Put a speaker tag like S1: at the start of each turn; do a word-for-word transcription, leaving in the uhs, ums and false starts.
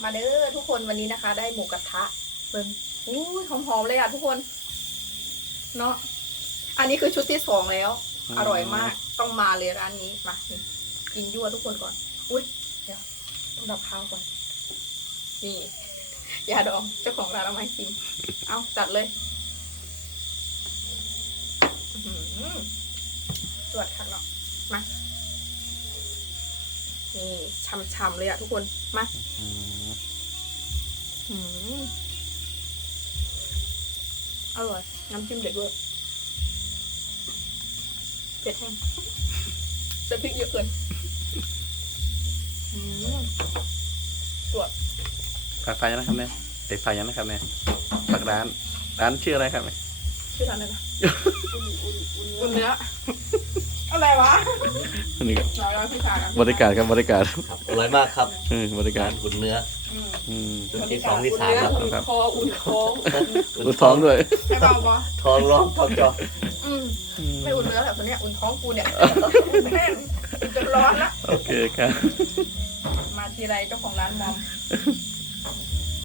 S1: มาเด้อทุกคนวันนี้นะคะ ได้หมูกระทะเบิ้งอู้หอมๆเลยอ่ะทุกคนเนาะอันนี้คือชุดที่สองแล้ว อร่อยมากต้องมาเลยร้านนี้มากินยั่วทุกคนก่อนอุ้ยเดี๋ยวต้องดับข้าวก่อนนี่ยาดองเจ้าของร้านเอามาให้ชิมเอาจัดเลยตรวจคักเนาะมานี่ช่ำๆเลยอะทุกคนมาอร่อยน้ำจิ้มเด็ดเวอร์เผ็ดแห้งใส่พริกเยอะเกินตรวจ
S2: ฝากไฟยังนะครับแม่ไอ้ไฟยังนะครับแม่ฝากร้านร้านชื่ออะไรครับแม่
S1: ชื่อร้านอะไรนะอุ่นเนื้ออะไรวะ
S2: นี่ครับ
S1: เราเราที่ขายกัน
S2: บริการครับบริการ
S3: ครับอร่อยมากครับ
S2: เออบริการ
S3: อุ่นเนื้อ
S1: อืม
S3: ชุดที่สองที่สามแล้ว
S1: อุ่นคออุ่นท้อง
S2: อุ่นท้องด้วย
S1: ให้เบาปะ
S3: ท้องร้องท้องจอ
S1: อืมไม่อุ่นเนื้อแบบตัวเนี้ยอุ่นท้องกูเนี่ยอุ่นแห้งอุ่นจนร้อนละ
S2: โอเคครับ
S1: มาทีไรเจ้าของร้านมอม